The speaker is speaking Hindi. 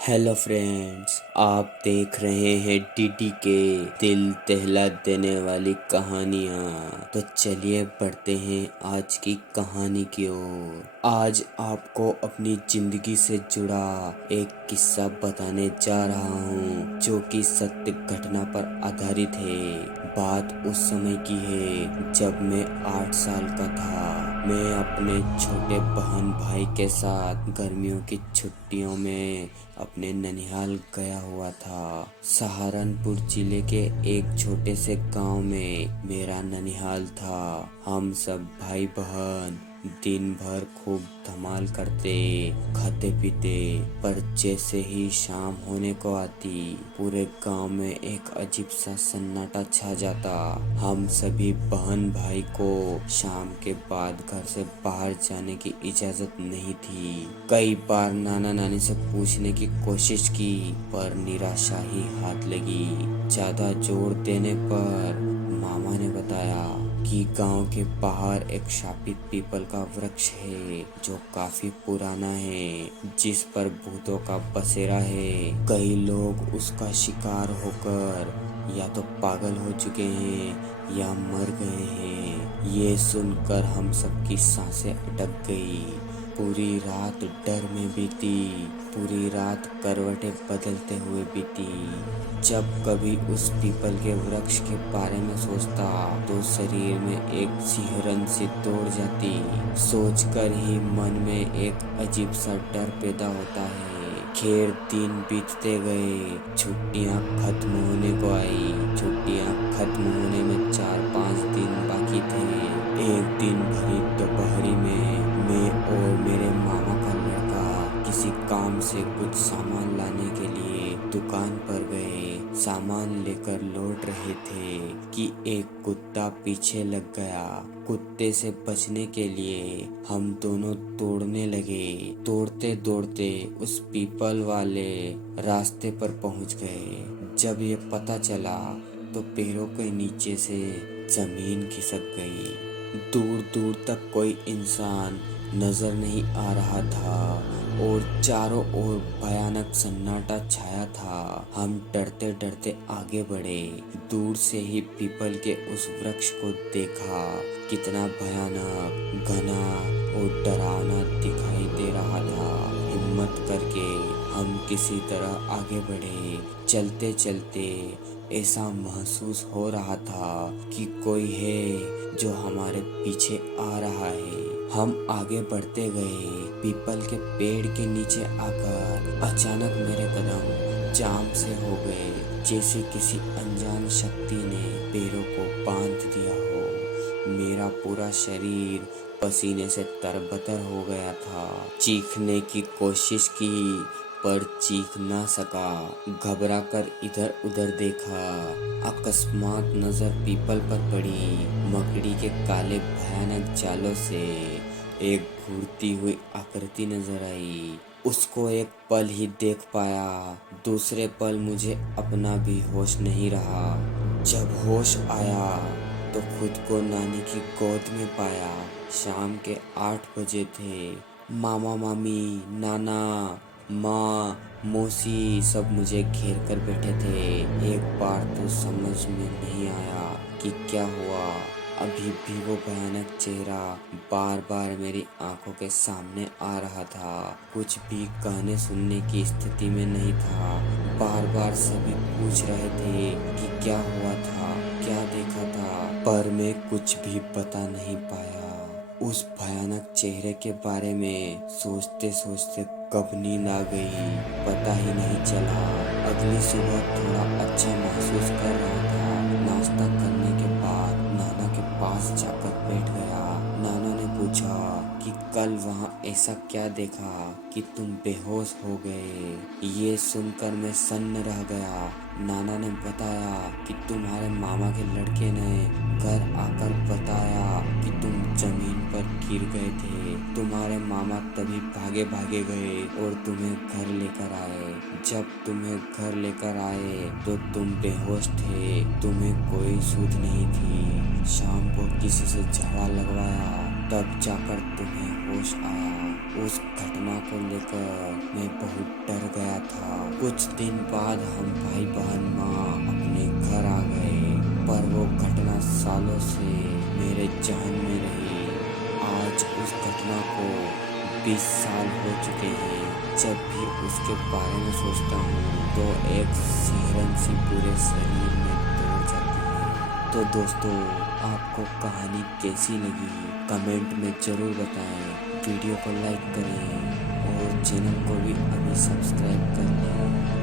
हेलो फ्रेंड्स, आप देख रहे हैं डीडी के दिल दहला देने वाली कहानियाँ। तो चलिए बढ़ते हैं आज की कहानी की ओर। आज आपको अपनी जिंदगी से जुड़ा एक किस्सा बताने जा रहा हूँ जो कि सत्य घटना पर आधारित है। बात उस समय की है जब मैं 8 साल का था। मैं अपने छोटे बहन भाई के साथ गर्मियों की छुट्टियों में अपने ननिहाल गया हुआ था। सहारनपुर जिले के एक छोटे से गांव में मेरा ननिहाल था। हम सब भाई बहन दिन भर खूब धमाल करते, खाते पीते, पर जैसे ही शाम होने को आती पूरे गांव में एक अजीब सा सन्नाटा छा जाता। हम सभी बहन भाई को शाम के बाद घर से बाहर जाने की इजाजत नहीं थी। कई बार नाना नानी से पूछने की कोशिश की पर निराशा ही हाथ लगी। ज्यादा जोर देने पर मामा ने बताया कि गांव के बाहर एक शापित पीपल का वृक्ष है जो काफी पुराना है, जिस पर भूतों का बसेरा है। कई लोग उसका शिकार होकर या तो पागल हो चुके हैं या मर गए हैं। ये सुनकर हम सबकी सांसें अटक गई। पूरी रात डर में बीती, पूरी रात करवटें बदलते हुए बीती। जब कभी उस पीपल के वृक्ष के बारे में सोचता तो शरीर में एक सिहरन सी दौड़ जाती। सोचकर ही मन में एक अजीब सा डर पैदा होता है। खैर दिन बीतते गए, छुट्टियां खत्म होने को आई। छुट्टियां खत्म होने में 4-5 दिन बाकी थे। एक दिन भरी दोपहरी में मैं और मेरे मामा का लड़का किसी काम से कुछ सामान लाने के लिए दुकान पर गए। सामान लेकर लौट रहे थे कि एक कुत्ता पीछे लग गया। कुत्ते से बचने के लिए हम दोनों दौड़ने लगे। दौड़ते दौड़ते उस पीपल वाले रास्ते पर पहुंच गए। जब ये पता चला तो पैरों के नीचे से जमीन खिसक गई। दूर दूर तक कोई इंसान नजर नहीं आ रहा था और चारों ओर भयानक सन्नाटा छाया था। हम डरते डरते आगे बढ़े। दूर से ही पीपल के उस वृक्ष को देखा। कितना भयानक, घना और डरावना दिखाई दे रहा था। हिम्मत करके हम किसी तरह आगे बढ़े। चलते चलते ऐसा महसूस हो रहा था कि कोई है जो हमारे पीछे आ रहा है। हम आगे बढ़ते गए। पीपल के पेड़ के नीचे आकर अचानक मेरे कदम जाम से हो गए, जैसे किसी अनजान शक्ति ने पैरों को बांध दिया हो। मेरा पूरा शरीर पसीने से तरबतर हो गया था। चीखने की कोशिश की पर चीख ना सका। घबरा कर इधर उधर देखा। अकस्मात नजर पीपल पर पड़ी। मकड़ी के काले भयानक जालों से एक घूरती हुई आकृति नजर आई। उसको एक पल ही देख पाया। दूसरे पल मुझे अपना भी होश नहीं रहा। जब होश आया तो खुद को नानी की गोद में पाया। शाम के 8 बजे थे। मामा मामी, नाना, माँ, मौसी सब मुझे घेर कर बैठे थे। एक बार तो समझ में नहीं आया कि क्या हुआ। अभी भी वो भयानक चेहरा बार बार मेरी आंखों के सामने आ रहा था। कुछ भी कहने सुनने की स्थिति में नहीं था। बार बार सभी पूछ रहे थे कि क्या हुआ था, क्या देखा था, पर मैं कुछ भी बता नहीं पाया। उस भयानक चेहरे के बारे में सोचते सोचते कब नींद आ गई पता ही नहीं चला। अगली सुबह थोड़ा अच्छा महसूस कर रहा था। नाश्ता करने के बाद नाना के पास जाकर बैठ गया। नाना ने पूछा कि कल वहाँ ऐसा क्या देखा कि तुम बेहोश हो गए। ये सुनकर मैं सन्न रह गया। नाना ने बताया कि तुम्हारे मामा के लड़के ने घर आकर बताया कि तुम जमीन पर गिर गए थे। तुम्हारे मामा तभी भागे भागे गए और तुम्हें घर लेकर आए। जब तुम्हें घर लेकर आए तो तुम बेहोश थे। तुम्हें कोई सूध नहीं थी। शाम को किसी से झगड़ा लगवाया, तब जाकर तुम्हें होश आया। उस घटना को लेकर मैं बहुत डर गया था। कुछ दिन बाद हम भाई बहन माँ अपने घर आ गए, पर वो घटना सालों से मेरे जहन में रही। आज उस घटना को 20 साल हो चुके हैं। जब भी उसके बारे में सोचता हूँ तो एक सिहरन सी पूरे शरीर में दौड़ जाती है। तो दोस्तों, आपको कहानी कैसी लगी कमेंट में ज़रूर बताएं। वीडियो को लाइक करें और चैनल को भी अभी सब्सक्राइब कर लें।